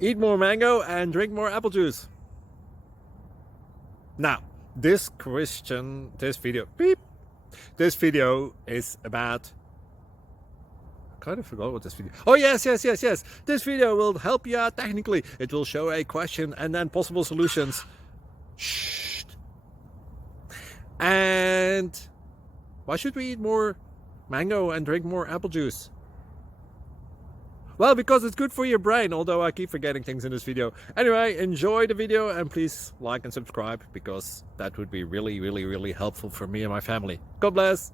Eat more mango and drink more apple juice. Now, this video is about, I kind of forgot what this video. Oh, yes. This video will help you out technically. It will show a question and then possible solutions. Shh. And why should we eat more mango and drink more apple juice? Well, because it's good for your brain, although I keep forgetting things in this video. Anyway, enjoy the video and please like and subscribe, because that would be really helpful for me and my family. God bless!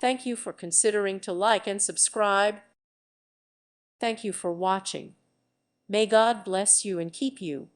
Thank you for considering to like and subscribe. Thank you for watching. May God bless you and keep you.